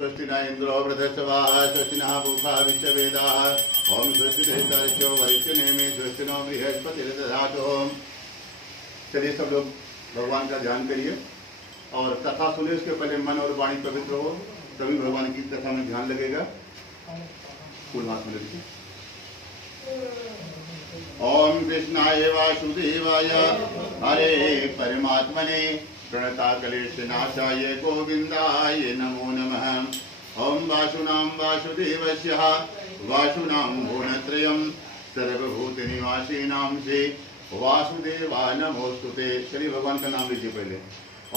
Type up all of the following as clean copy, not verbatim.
स्वस्ति न इंद्रो वृद्धस्वाः स्वस्ति नः पूषा विश्ववेदाः ओम स्वस्ति देवतार्चो वरिष्ठनेमि स्वस्ति नो बृहस्पतिर्दधातु। चलिए सब लोग भगवान का ध्यान करिए और कथा सुने उसके पहले मन और वाणी पवित्र हो, तभी भगवान की कथा में ध्यान लगेगा। फूल हाथ में रखिए। ओम कृष्णाय वासुदेवाय हरे परमात्मने प्रणता क्लेश नाशाय गोविंदाय नमो नमः। ओम वासुनां वासुदेवस्य वासुनां भुवनत्रयं सर्वभूत निवासीनां से वासुदेवा नमोस्तुते। चलिए भगवान का नाम लीजिए पहले।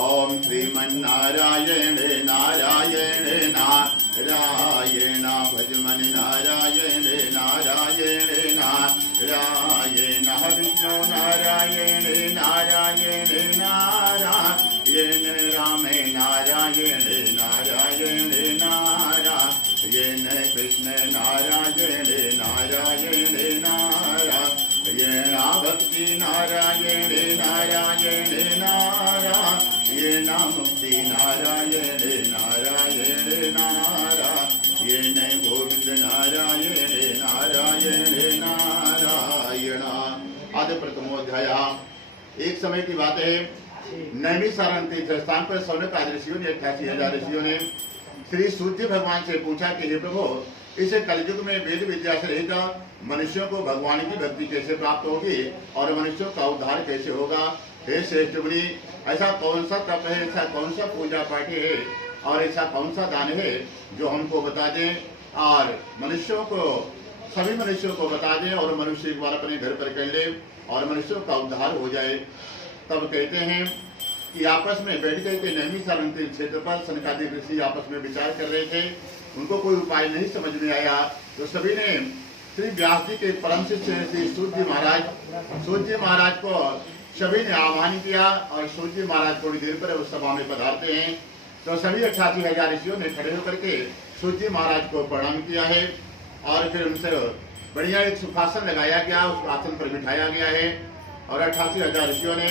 ओम श्रीमन्नारायण नारायण नारायण भजमन नारायण नारायण नारायण विष्णु नारायण नारायण नारायण राम नारायण नारायण नारायण कृष्ण नारायण नारायण नारायण भक्ति नारायण नारायण नारायण मुक्ति नारायण नारायण नारायण गोविंद नारायण नारायण नारायण। आदि प्रथमोध्याय। एक समय की बात है, नैमिषारण्य तीर्थ स्थान पर सौनक आदि ऋषियों ने 88,000 ऋषियों ने श्री सूर्य भगवान से पूछा कि हे प्रभु, इस कलयुग में वेद विद्या से रहित मनुष्यों को भगवान की भक्ति कैसे प्राप्त होगी और मनुष्यों का उद्धार कैसे होगा। हे श्रेष्ठ मुनि, ऐसा कौन सा तप है, ऐसा कौन सा पूजा पाठ है और ऐसा कौन सा दान है जो हमको बता दें और मनुष्यों को, सभी मनुष्यों को बता दें और मनुष्य एक बार अपने घर पर कर ले और मनुष्यों का उद्धार हो जाए। तब कहते हैं कि आपस में बैठ गए थे। नैमिषारण्य क्षेत्र पर सनकादिक ऋषि आपस में विचार कर रहे थे। उनको कोई उपाय नहीं समझ में आया, तो सभी ने श्री व्यास जी के परम शिष्य श्री सूर्य महाराज को सभी ने आह्वान किया और सूर्य महाराज थोड़ी देर पर उस सभा में पधारते हैं। तो सभी 88,000 ऋषियों ने खड़े होकर के सूर्य महाराज को प्रणाम किया है और फिर उनसे बढ़िया एक सुखासन लगाया गया, उस आसन पर बिठाया गया है। और 88,000 ऋषियों ने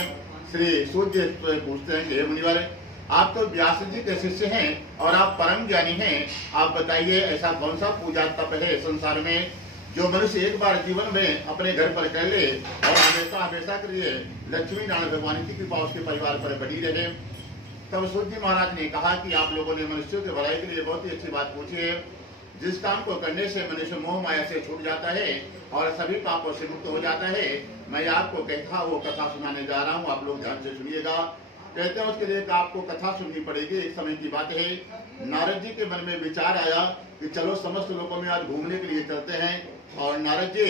श्री सूर्य पूछते हैं कि हे मुनिवर, आप तो व्यास जी के शिष्य हैं और आप परम ज्ञानी हैं, आप बताइए ऐसा कौन सा पूजा तप है संसार में जो मनुष्य एक बार जीवन में अपने घर पर कर ले और हमेशा हमेशा के लिए लक्ष्मी नारायण भगवान की कृपा उसके परिवार पर बनी रहे। तब सूर्य महाराज ने कहा कि आप लोगों ने मनुष्यों के भलाई के लिए बहुत ही अच्छी बात पूछी है। जिस काम को करने से मनुष्य मोह माया से छूट जाता है और सभी पापों से मुक्त हो जाता है, मैं आपको कहता वो कथा सुनाने जा रहा हूँ, आप लोग ध्यान से सुनिएगा। कहते हैं उसके लिए आपको कथा सुननी पड़ेगी। एक समय की बात है, नारद जी के मन में विचार आया कि चलो समस्त लोगों में आज घूमने के लिए चलते हैं। और नारद जी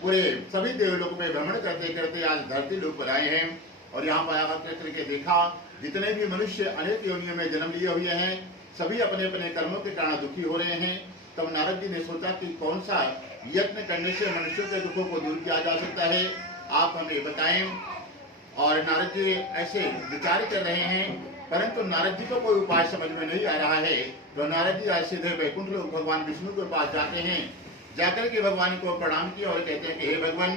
पूरे सभी देवलोक में भ्रमण करते करते आज धरती लोक पर आए हैं और यहाँ पर आकर करके देखा जितने भी मनुष्य अनेक योनियों में जन्म लिए हुए हैं, सभी अपने अपने कर्मों के कारण दुखी हो रहे हैं। तब नारद जी ने सोचा कि कौन सा यत्न करने से मनुष्यों के दुखों को दूर किया जा सकता है, आप हमें बताएं। और नारद जी ऐसे विचार कर रहे हैं, परंतु नारद जी को कोई उपाय समझ में नहीं आ रहा है। तो नारद जी आज सीधे वैकुंठ लोक भगवान विष्णु के पास जाते हैं। जाकर के भगवान को प्रणाम किया और कहते हैं कि हे भगवान,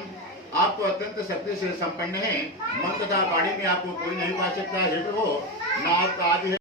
आप तो अत्यंत शक्ति से संपन्न हैं, मन तथा वाणी में आपको कोई नहीं पा सकता। हे प्रभु, ना आपका आदि है